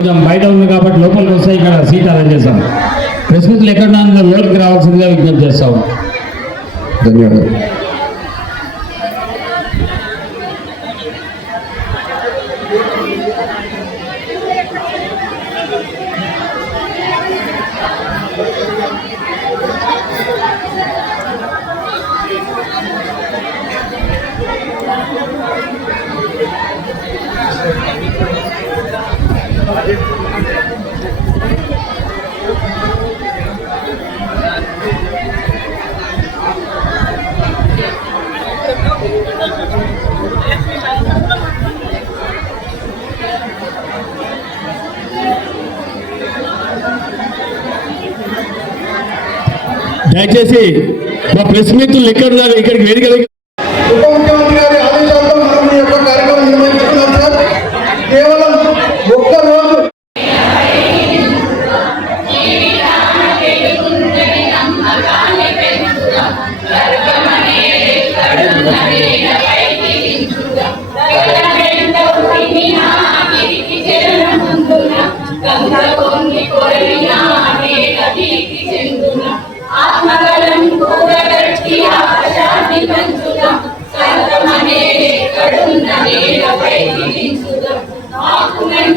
కొంచెం బయట ఉంది కాబట్టి లోపలికి వస్తే ఇక్కడ సీట్ అరేంజ్ చేస్తాం. ప్రెస్ మీట్లు ఎక్కడ లోపలికి రావాల్సిందిగా విజ్ఞప్తి చేస్తాం. ధన్యవాదాలు. దయచేసి మా ప్రెస్ మిత్రులు ఎక్కడ ఉన్నారు ఇక్కడికి వేదిక దగ్గర ఉప ముఖ్యమంత్రి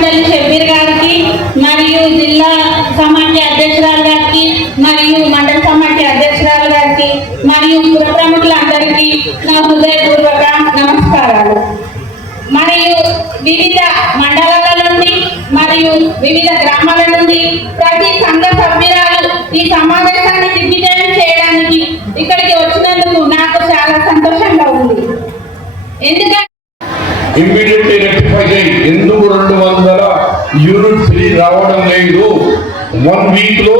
మండలి షబీర్ గారికి మరియు జిల్లా సమాఖ్య అధ్యక్షురాలు గారికి మరియు మండల సమాఖ్య అధ్యక్షురాలు గారికి మరియు పుర ప్రముఖులందరికీ నా హృదయపూర్వక నమస్కారాలు. మరియు వివిధ మండలాల నుండి మరియు వివిధ గ్రామాల నుండి ప్రతి సంఘ సభ్యురాలు ఈ సమావేశాన్ని దిగ్విజయం చేయడానికి ఇక్కడికి వచ్చినందుకు నాకు చాలా సంతోషంగా ఉంది. ఎందుకంటే ఇమ్మీడియట్లీ రెక్టిఫై చేయి. ఎందుకు రెండు యూనిట్ ఫ్రీ రావడం లేదు. వన్ వీక్లో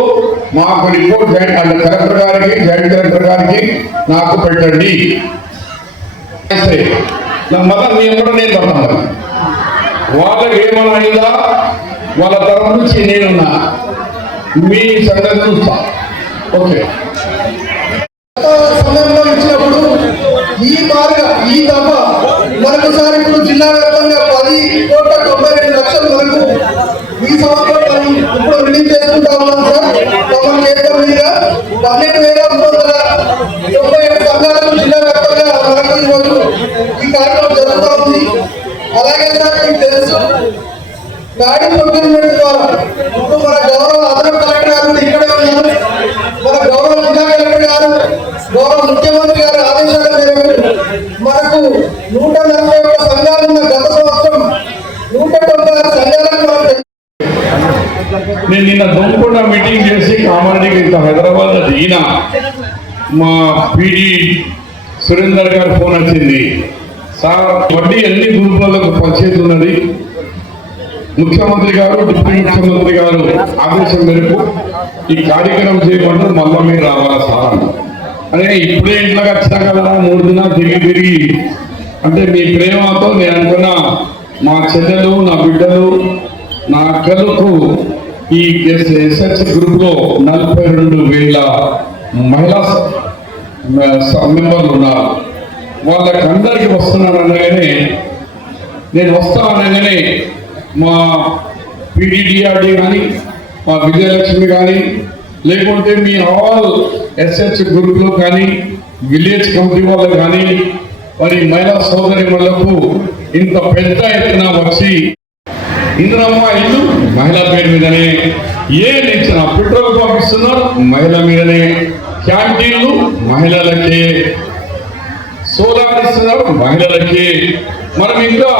మాకు రిపోర్ట్ జాయింట్ అంటే కలెక్టర్ గారికి జాయింట్ కలెక్టర్ గారికి నాకు పెట్టండి. చేస్తే, నా మదర్ మీ ఎప్పుడు నేను తప్పను. వాళ్ళకి ఏమైనా అయిందా వాళ్ళ తరఫు నుంచి నేనున్నా. మీ సంగతి చూస్తా. ఓకే. సమయంలో ఇచ్చినప్పుడు ఈ దఫ మరొకసారి ఇప్పుడు జిల్లా వ్యాప్తంగా పది కోట్ల తొంభై రెండు లక్షలు మనకు ఈ సంవత్సరం మనం ఇప్పుడు రిలీజ్ చేసుకుంటా ఉన్నాం సార్ తమ చేతుల మీద పన్నెండు వేల మూడు వందల తొంభై ఏడు సంఘాలకు జిల్లా వ్యాప్తంగా మనకు ఈరోజు ఈ కార్యక్రమం జరుగుతూ ఉంది అలాగే సార్ మీకు తెలుసు గాడి ద్వారా ఇప్పుడు మన గౌరవ అదనపు కలెక్టర్ గారు ఇక్కడే ఉన్నారు. మన గౌరవ జిల్లా కలెక్టర్ గారు గౌరవ ముఖ్యమంత్రి గారి ఆదేశాల మేరకు మనకు నూట నలభై ఒక్క గత సంవత్సరం నూట తొంభై ఆరు సంఘాలను నేను నిన్న దొంగకుండా మీటింగ్ చేసి కామారెడ్డికి ఇంత హైదరాబాద్లో దిగిన మా పీడి సురేందర్ గారు ఫోన్ వచ్చింది. సార్ వడ్డీ అన్ని గ్రూపులకు పంచాయతీ ఉన్నది? ముఖ్యమంత్రి గారు డిప్యూటీ ముఖ్యమంత్రి గారు ఆదేశం మేరకు ఈ కార్యక్రమం చేయకుండా మళ్ళా మీరు రావాలా సార్. అదే ఇప్పుడే ఇంట్లోకి వచ్చినా కదా మూడు దినాలు తిరిగి తిరిగి. అంటే మీ ప్రేమతో నేను అనుకున్న నా చెల్లెలు నా బిడ్డలు నా అక్కలకు ఈ ఎస్హెచ్ గ్రూప్లో నలభై రెండు వేల మహిళా మెంబర్లు ఉన్నారు. వాళ్ళకి అందరికి వస్తున్నాను అనగానే నేను వస్తాను అనగానే మా పీడీడీఆర్డీ కానీ మా విజయలక్ష్మి కానీ లేకుంటే మీ ఆల్ ఎస్హెచ్ గ్రూప్లో కానీ విలేజ్ కమిటీ వాళ్ళు కానీ మరి మహిళా సోదరి వాళ్ళకు ఇంత పెద్ద ఎత్తున వచ్చి ఇంద్రమ్మ ఇల్లు మహిళా పేరు మీదనే ఏ నిచ్చిన పెట్రోల్ పంపిస్తున్నారు మహిళ మీదనే క్యాంటీన్లు మహిళలకే సోలార్ ఇస్తున్నారు మహిళలకే. మనం ఇంకా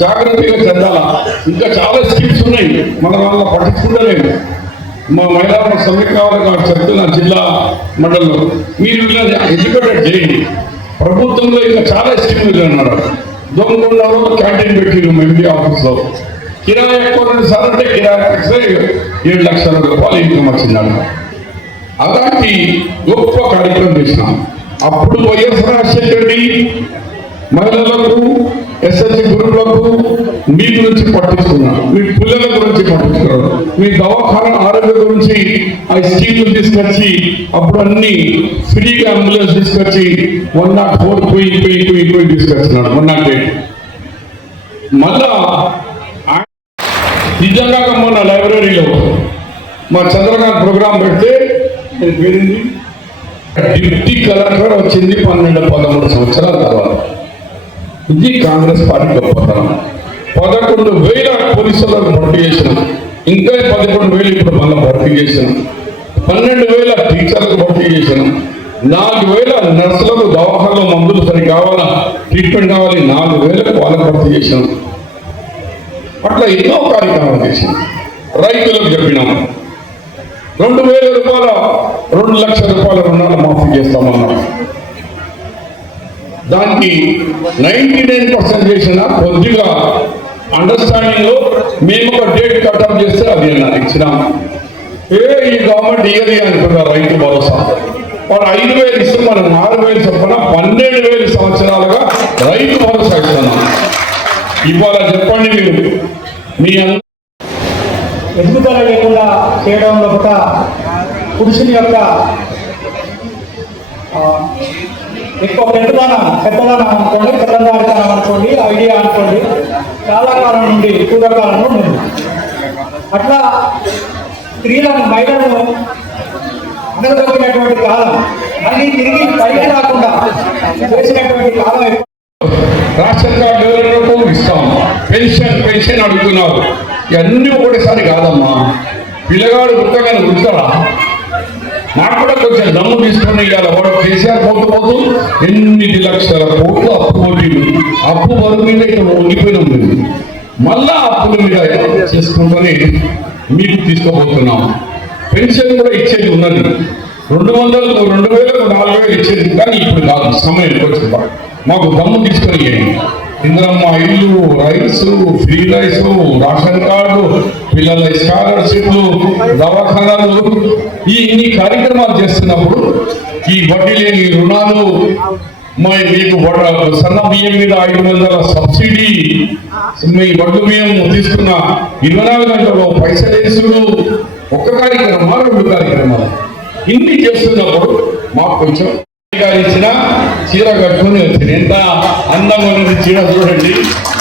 జాగ్రత్తగా చెందాలా ఇంకా చాలా స్కీమ్స్ ఉన్నాయి. మన వాళ్ళ పట్టించుకుంటలేదు. మా మహిళా సమీకరణ చెప్తున్న జిల్లా మండలంలో. మీరు వీళ్ళని ఎడ్యుకేటెడ్ చేయండి. ప్రభుత్వంలో ఇంకా చాలా స్కీములు ఉన్నారు దొంగకొండలో క్యాంటీన్ పెట్టిరు ఎంపీ ఆఫీస్లో. కిరాయి ఎక్కువ రెండు సార్ అంటే కిరాయి ఏడు లక్షల రూపాయలు ఇన్కమ్ వచ్చిందన్న అలాంటి గొప్ప కార్యక్రమం చేసినాం. అప్పుడు వైఎస్ రాజశేఖర రెడ్డి మహిళలకు ఎస్ఎస్సి గురువులకు మీ గురించి పట్టించుకున్నాడు. మీ పిల్లల గురించి పట్టించుకున్నారు మీ దవాఖాన ఆరోగ్య గురించి ఆ స్కీమ్లు తీసుకొచ్చి అప్పుడు అన్ని ఫ్రీగా అంబులెన్స్ తీసుకొచ్చి వన్ నాట్ ఫోర్ పోయి పోయి పోయి పోయి తీసుకొచ్చినాడు. వన్ నాట్ ఎయిట్ మళ్ళా నిజంగా మొన్న లైబ్రరీలో మా చంద్రకాంత్ ప్రోగ్రాం పెడితే నేను పేరింది? డిప్టీ కలెక్టర్ వచ్చింది పన్నెండు పదమూడు సంవత్సరాల తర్వాత. ఇది కాంగ్రెస్ పార్టీ గొప్పతనం. పదకొండు వేల పోలీసులకు భర్తీ చేసినాం. ఇంకా పదకొండు వేలు ఇప్పుడు మళ్ళీ భర్తీ చేసినాం. పన్నెండు వేల టీచర్లకు భర్తీ చేసినాం. నాలుగు వేల నర్సులకు దవాఖానలో మందులు సరి కావాలా? ట్రీట్మెంట్ కావాలి. నాలుగు వేలకు వాళ్ళకు భర్తీ చేసినాం. అట్లా ఎన్నో కార్యక్రమాలు చేసినాం. రైతులకు చెప్పినాం. రెండు వేల రూపాయల రెండు లక్షల రూపాయల రుణాలు మాఫీ చేస్తామన్నాం దానికి నైంటీ నైన్ పర్సెంట్ చేసిన కొద్దిగా అండర్స్టాండింగ్లో మేము ఒక డేట్ కట్అప్ చేస్తే అది అన్నారు ఇచ్చినాం. ఏ ఈ గవర్నమెంట్ ఇయర్ అనుకున్నారు రైతు భరోసా. వాడు ఐదు వేలు ఇస్తే మనం నాలుగు వేలు చొప్పున పన్నెండు వేలు సంవత్సరాలుగా రైతు భరోసా ఇస్తున్నాం. ఇవాళ చెప్పండి మీరు మీ ఎదుగుదల లేకుండా చేయడంలో ఒక పురుషుని యొక్క ఎక్కువ పెద్దదనం పెద్దదనం అనుకోండి పెద్దదారితనం అనుకోండి ఐడియా అనుకోండి. చాలా కాలం నుండి పూర్వకాలంలో ఉంది అట్లా స్త్రీలను మహిళలను అనగదొక్కినటువంటి కాలం మళ్ళీ తిరిగి పైకి రాకుండా చేసినటువంటి కాలం రాష్ట్ర రేషన్ కార్డు ఇస్తాం పెన్షన్ పెన్షన్ అడుగుతున్నారు. ఇవన్నీ ఒకటేసారి కాదమ్మా. పిల్లగాడు ఉత్తగానే ఉడతారా నాకు కూడా కొంచెం దమ్ము తీసుకుని ఇవాళ వాడు కేసీఆర్ పోతూ పోతూ ఎనిమిది లక్షల కోట్లు అప్పు కొట్టిండు అప్పు వరకు మీద ఇక్కడ ఉండిపోయినాం మేము. మళ్ళా అప్పుల మీద చేసుకుంటూనే మీకు తీసుకోబోతున్నాం. పెన్షన్ కూడా ఇచ్చేది ఉన్నది. రెండు వందలు రెండు వేలకు నాలుగు వేలు ఇచ్చేది కానీ ఇప్పుడు కాదు సమయం వచ్చింది మాకు దమ్ము తీసుకొని ఇంద్రమ్మ ఇల్లు rice free rice ration card పిల్లల స్కాలర్షిప్లు దవాఖానాలు ఈ ఇన్ని కార్యక్రమాలు చేస్తున్నప్పుడు ఈ వడ్డీ లేని రుణాలు మా మీకు సన్న బియ్యం మీద ఐదు వందల సబ్సిడీ మీ వడ్డు బియ్యం తీసుకున్న ఇరవై నాలుగు గంటల్లో పైసలు వేసుడు ఒక్క కార్యక్రమా రెండు కార్యక్రమాలు? ఇన్ని చేస్తున్నప్పుడు మాకు కొంచెం గారు ఇచ్చిన చీర కట్టుకుని వచ్చింది. ఎంత అందంగా ఉన్నది చీర చూడండి.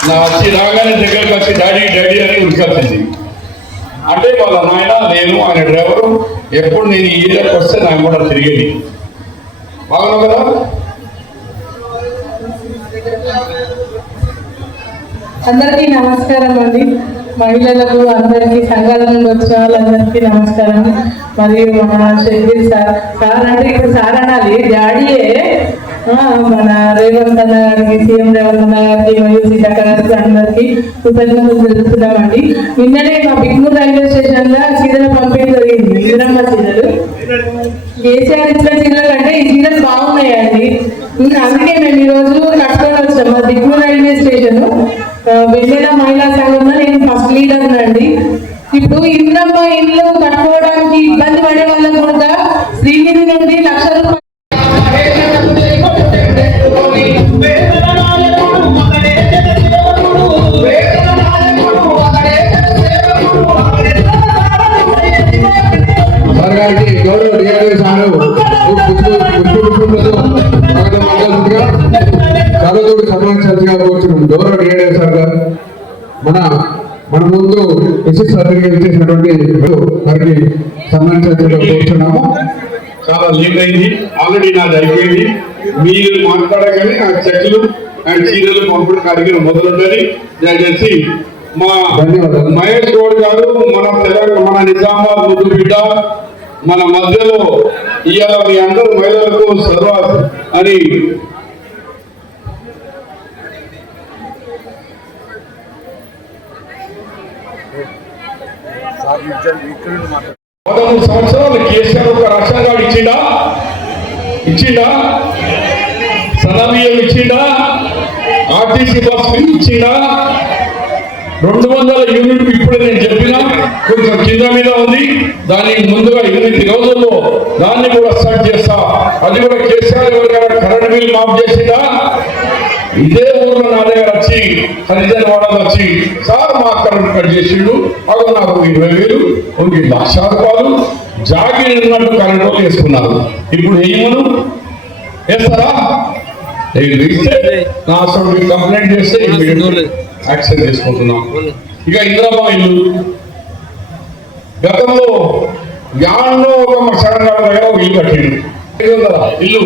నా వచ్చి రాగానే దగ్గరకు వచ్చి డాడీ డాడీ అని ఉరికొచ్చింది అంటే వాళ్ళ నాయన నేను ఆయన డ్రైవరు. ఎప్పుడు నేను ఈ ఏరియాకి వస్తే నాకు కూడా తిరిగింది. బాగున్నావు కదా? అందరికీ నమస్కారం అండి. మహిళలకు అందరికీ సంఘాల నుండి వచ్చిన వాళ్ళందరికీ నమస్కారం. మరియు మా షబ్బీర్ సార్ సార్ అంటే ఇప్పుడు సార్ అనాలి. డాడీయే మన రేవంత్ అన్న గారికి సీఎం రేవంత్ అన్న గారికి మరియు సీతక్క అందరికి కృతజ్ఞతలు తెలుపుతున్నామండి నిన్ననే మా బిగ్నూర్ రైల్వే స్టేషన్లో చీరల పంపిణీ జరిగింది. వీరమ్మ చీరలు. కేసీఆర్ ఇచ్చిన చీరల కంటే ఈ చీరలు బాగున్నాయండి. ఇంకా అందుకే మేము ఈ రోజు కట్టుకొని మా Bignoor railway station. SC certificate చేసినటువంటి వారికి సన్మానించాల్సిగా కోరుచున్నాము. చాలా లేట్ అయింది. ఆల్రెడీ నాది అయిపోయింది. మీరు మాట్లాడగానే ఆ చెక్లు అండ్ చీరలు పంపిణీ కార్యక్రమం మొదలుందని దయచేసి మా. మహేష్ గౌడ్ గారు మన తెలంగాణ మన నిజామాబాద్ ముద్దు బిడ్డ మన మధ్యలో ఇవాళ మీ అందరూ మహిళలకు సర్వ అని కార్డు ఇచ్చిండా? ఇచ్చిండా? సన్నబియ్యం ఇచ్చిండా? ఆర్టీసీ బస్ ఫ్రీ ఇచ్చిండా? రెండు వందల యూనిట్ ఇప్పుడే నేను చెప్పిన కొంచెం కింద మీద ఉంది. దాన్ని ముందుగా ఎనిమిది రోజుల్లో దాన్ని కూడా స్టార్ట్ చేస్తా. అది కూడా కేసీఆర్ ఎవరికైనా కరెంట్ బిల్ మాఫ్ చేసిందా? ఇదే ఊర్లో నా దగ్గర వచ్చి హరిజన్ వాడలో వచ్చి సార్ మా కరెంట్ కట్ చేసిండు. అదో నాకు ఇరవై వేలు ఇంక లక్ష రూపాయలు జాగిరి ఉన్నట్టు కరెంట్ వాళ్ళు వేసుకున్నారు. ఇప్పుడు ఏమను? వేస్తారా? నేను ఇస్తే నా అసలు కంప్లైంట్ చేస్తే యాక్షన్ తీసుకుంటున్నాం ఇక ఇందిరాబా ఇల్లు గతంలో యాన్లో ఒక గారి దగ్గర ఒక ఇల్లు కట్టిండు ఇల్లు.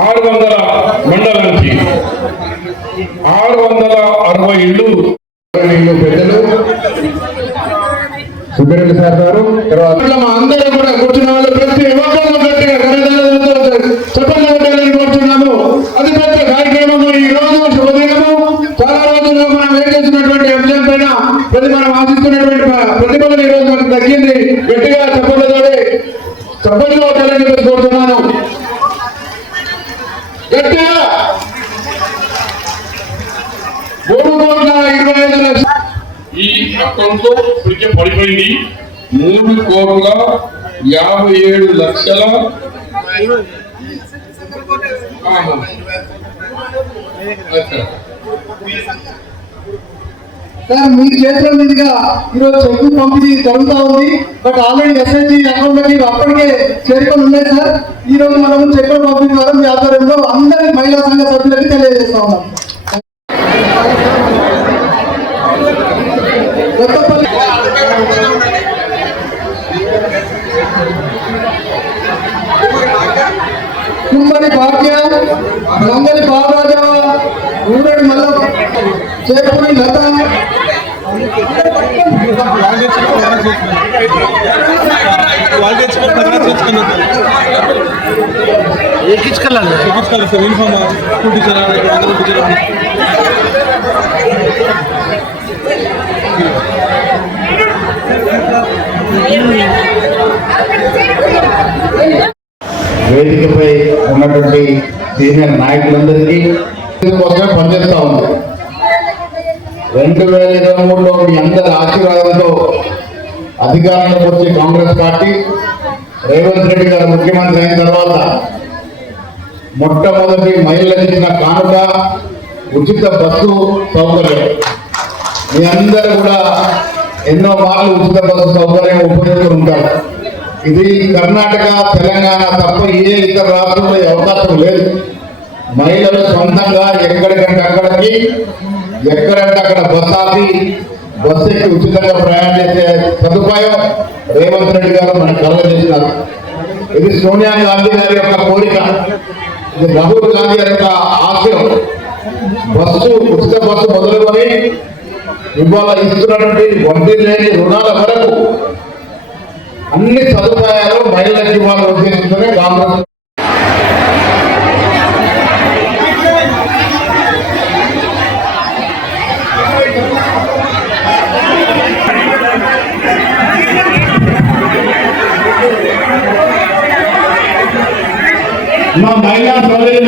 ఆరు వందల మండలానికి. ఆరు వందల అరవై ఇళ్ళు పెద్దలు. సుబ్బిరెడ్డి సార్ గారు తర్వాత మా అందరూ కూడా కూర్చున్న వాళ్ళు ప్రతి ఒక్కరు గట్టిగా కరదలతో చెప్పండి కోరుతున్నాము అది పెద్ద కార్యక్రమము ఈ రోజు శుభదినము. చాలా రోజులుగా మనం వేచేసినటువంటి అంశం పైన ప్రతి మనం ఆశిస్తున్నటువంటి ప్రతిఫలం ఈ రోజు మనకు తగ్గింది. గట్టిగా చెప్పలతోటి చెప్పండి కొట్టాలని చెప్పి కోరుతున్నాను గట్టిగా మూడు కోట్ల ఇరవై ఐదు లక్షల ఈ అకౌంట్ ఇప్పటికే పడిపోయింది. మూడు కోట్ల యాభై ఏడు లక్షల సార్ మీ చేతుల మీదుగా ఈరోజు చెక్కు పంపిణీ జరుగుతూ ఉంది. బట్ ఆల్రెడీ ఎస్ఐజి అకౌంట్లోకి అప్పటికే చేరుకొని ఉన్నాయి సార్. ఈ రోజు మనం చెక్కుల పంపిణీ ద్వారా మీ ఆధ్వర్యంలో అందరి మహిళా సంఘ సభ్యులకి తెలియజేస్తా ఉన్నాం. చేపూరి లత. ఎక్కించుకెళ్ళాలి. ఎక్కించుకెళ్ళాలి సార్ యూనిఫామ్ స్కూల్ టీచర్ అందరూ టీచర్ వేదికపై ఉన్నటువంటి సీనియర్ నాయకులందరికీ పనిచేస్తా ఉంది. రెండు వేల ఇరవై మూడులో మీ అందరి ఆశీర్వాదంతో అధికారంలోకి వచ్చే కాంగ్రెస్ పార్టీ రేవంత్ రెడ్డి గారు ముఖ్యమంత్రి అయిన తర్వాత మొట్టమొదటి మహిళలకు ఇచ్చిన కానుక ఉచిత బస్సు సౌకర్యం. మీ అందరూ కూడా ఎన్నో మార్లు ఉచిత బస్సు సౌకర్యం ఉపయోగిస్తూ ఉంటారు. ఇది కర్ణాటక తెలంగాణ తప్ప ఏ ఇతర రాష్ట్రంలో అవకాశం లేదు. మహిళలు సొంతంగా ఎక్కడికంటే అక్కడికి ఎక్కడంటే అక్కడ బస్ ఆపి బస్సు ఎక్కి ఉచితంగా ప్రయాణం చేసే సదుపాయం రేవంత్ రెడ్డి గారు మనకు కలగజేసినారు ఇది సోనియా గాంధీ గారి యొక్క కోరిక. ఇది రాహుల్ గాంధీ గారి యొక్క ఆశయం. బస్సు ఉచిత బస్సు మొదలుకొని ఇవాళ ఇస్తున్నటువంటి వడ్డీ లేని రుణాల వరకు అన్ని సదుపాయాలు మహిళలకు ఇవ్వాలని ఉద్దేశించుకునే కాంగ్రెస్ మా మహిళా సోదరి